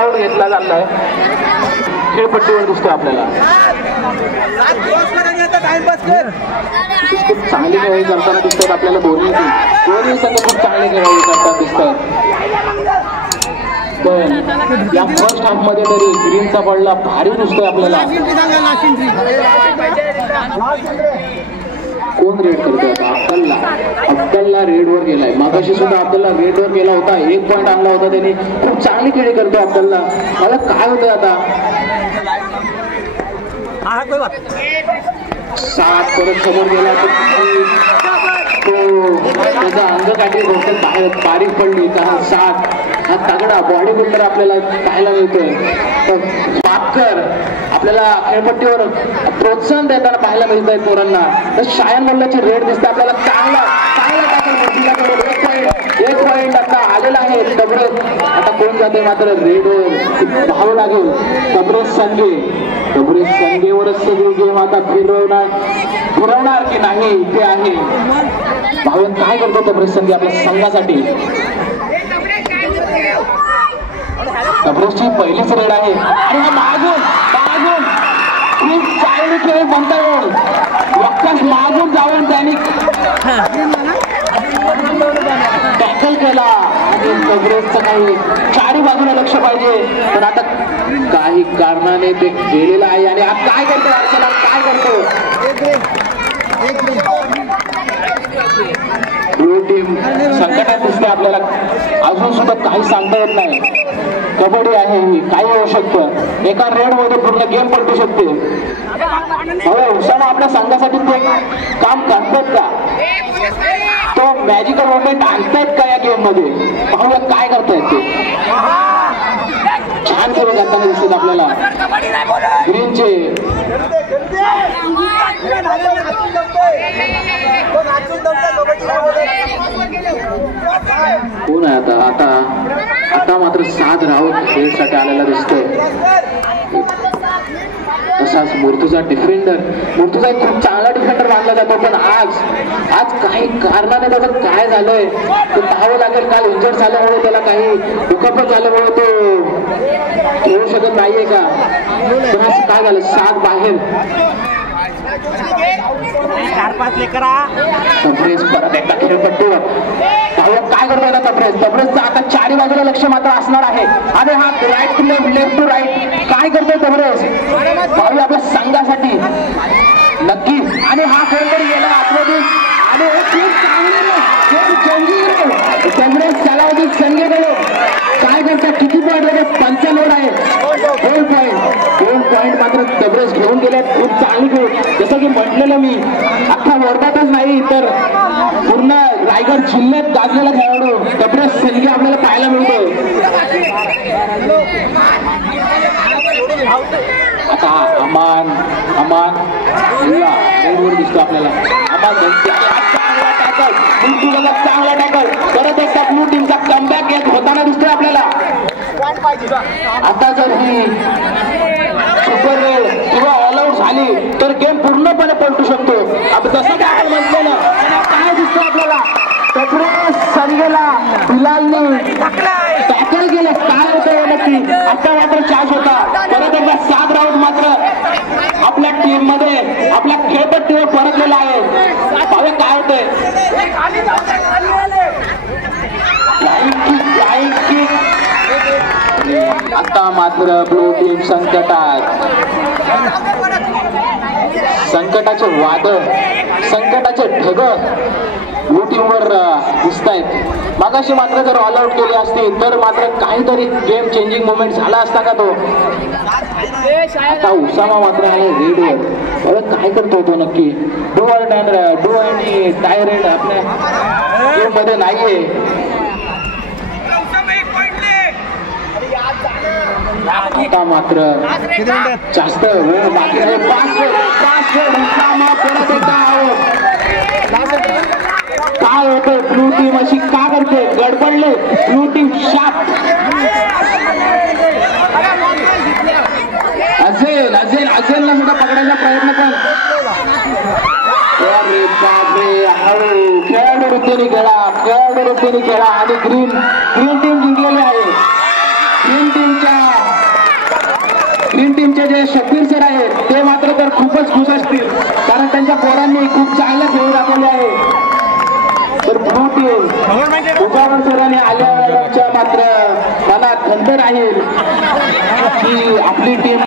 Timeout घेतला चाललाय खेळपट्टीवर दिसतोय आपल्याला. खूप चांगली खेळी करताना दिसतात आपल्याला दोन्ही संघ खूप चांगली खेळी करताना दिसतात. पण या फर्स्ट हाफ मध्ये तरी ग्रीनचा पडला भारी दिसतोय आपल्याला. कोण रेड करतोय आता? अब्दुल्ला रेडवर गेलाय. मागाशी सुद्धा अब्दुल्ला रेडवर गेला होता, 1 पॉइंट आणला होता त्यांनी. खूप चांगली खेळी करतोय अब्दुल्ला. मला काय होतंय आता 7 परत समोर गेला तो त्याचा अंगकाठी बहुतेक बाहेर बारीक पडली. 7 हा तगडा बॉडी बिल्डर आपल्याला पाहायला मिळतोय. पाकर आपल्याला खेळपट्टीवर प्रोत्साहन देताना पाहायला मिळत आहे पोरांना. तर शायन मोल्लाची रेड दिसते आपल्याला. चांगला एक पॉइंट आता आलेला आहे. तबरेज आता कोण जाते मात्र रेडवर धाव लागेल. तबरेज संघेवरच सगळी गेम आता फिरवणार की नाही ते आहे. भावन काय करतो तबरेज संघे आपल्या संघासाठी? तबरेजची पहिलीच रेड आहे आणि हा मागून खूप चांगली खेळ म्हणता येईल. वक्कास मागून जाऊन त्यांनी टॅकल केला आणि तबरेजचं काही चारी बाजूला लक्ष पाहिजे. पण आता काही कारणाने ते गेलेलं आहे आणि हा काय करतो अर्चना? काय करतो? ब्लू टीम संकटात दिसते आपल्याला. अजून सुद्धा काही सांगता येत नाही. कबड्डी आहे ही, काही होऊ शकतं. एका रेड मध्ये पूर्ण गेम पलटू शकते. उसामा आपल्या संघासाठी ते काम करतात का? तो मॅजिकल मोमेंट आणतायत का या गेम मध्ये? पाहूया काय करतायत ते. छान खेळ करताना दिसत आपल्याला ग्रीनचे. कोण आहे आता मात्र 7 राऊत खेळसाठी आलेला दिसतोय. तसाच मूर्तूचा डिफेंडर. मूर्तूचा एक खूप चांगला डिफेंडर मानला जातो. पण आज काही कारणाने त्याचं काय झालंय ते पाहावं लागेल. काल इंजर्ड झाल्यामुळे त्याला काही दुखापत झाल्यामुळे तो खेळू शकत नाहीये का? पण असं काय झालं? 7 बाहेर. तबरेज परत एकदा खेळपट्टीवर. काय करतोय आता तबरेजचं आता चारी बाजूला लक्ष मात्र असणार आहे. आणि हा right to left to right काय करतोय तबरेज? पाहूया आपल्या संघासाठी नक्की. आणि हा खेळ तरी गेला आतमध्ये आणि तबरेज कालावधी संघेकडे काय करतात? किती पॉईंट? 5 लोड आहे. 2 पॉईंट मात्र तबरेज घेऊन गेले. खूप चांगली खेळ. जसं की म्हटलेलं मी, अख्खा वर्धातच नाही तर पूर्ण रायगड जिल्ह्यात गाजलेला खेळाडू तबरेज संघे आपल्याला पाहायला मिळतो. आता अमान रेडवर दिसतो आपल्याला. चांगला टॅकल परत एकदा ब्लू टीमचा कमबॅक येत होताना दिसतोय आपल्याला. आता जर ही सुपर रेड किंवा ऑल आउट झाली तर गेम पूर्णपणे पलटू शकतो. आता जसं की आपण म्हटलं ना, काय दिसतं आपल्याला? तबरेज संघेला बिलालने टॅकल केलं. काय होतं नक्की? आता मात्र चान्स होता. परत एकदा 7 राऊंड मात्र आपल्या टीम मध्ये आपल्या खेळपट्टीवर परतलेला आहे. पाहूया काय होतंय. आता मात्र ब्लू टीम संकटाचे वादळ, संकटाचे ढग ब्लू टीमवर दिसतायत. मागाशी मात्र जर ऑल आउट केली असती तर मात्र काहीतरी गेम चेंजिंग मोमेंट झाला असता का तो? आता उसामा मात्र आहे रेडवर. काय करतो तो नक्की? डू आणि टाय रेड आपल्या गेम मध्ये नाहीये. आता मात्र जास्त वेळ बाकी आहे. 5 उसामा परत एकदा काय होतं? ब्लू टीम अशी का करते? गडबडले ब्लू टीम शाप. असेल सुद्धा पकडायचा प्रयत्न कर. खेळाडू वृत्तीने खेळा आणि ग्रीन टीम जिंकलेली आहे. ग्रीन टीमच्या केले आहे. तर ब्लू टीम उजावर सरांनी आल्याच्या मात्र मनात खंत राहील की आपली टीम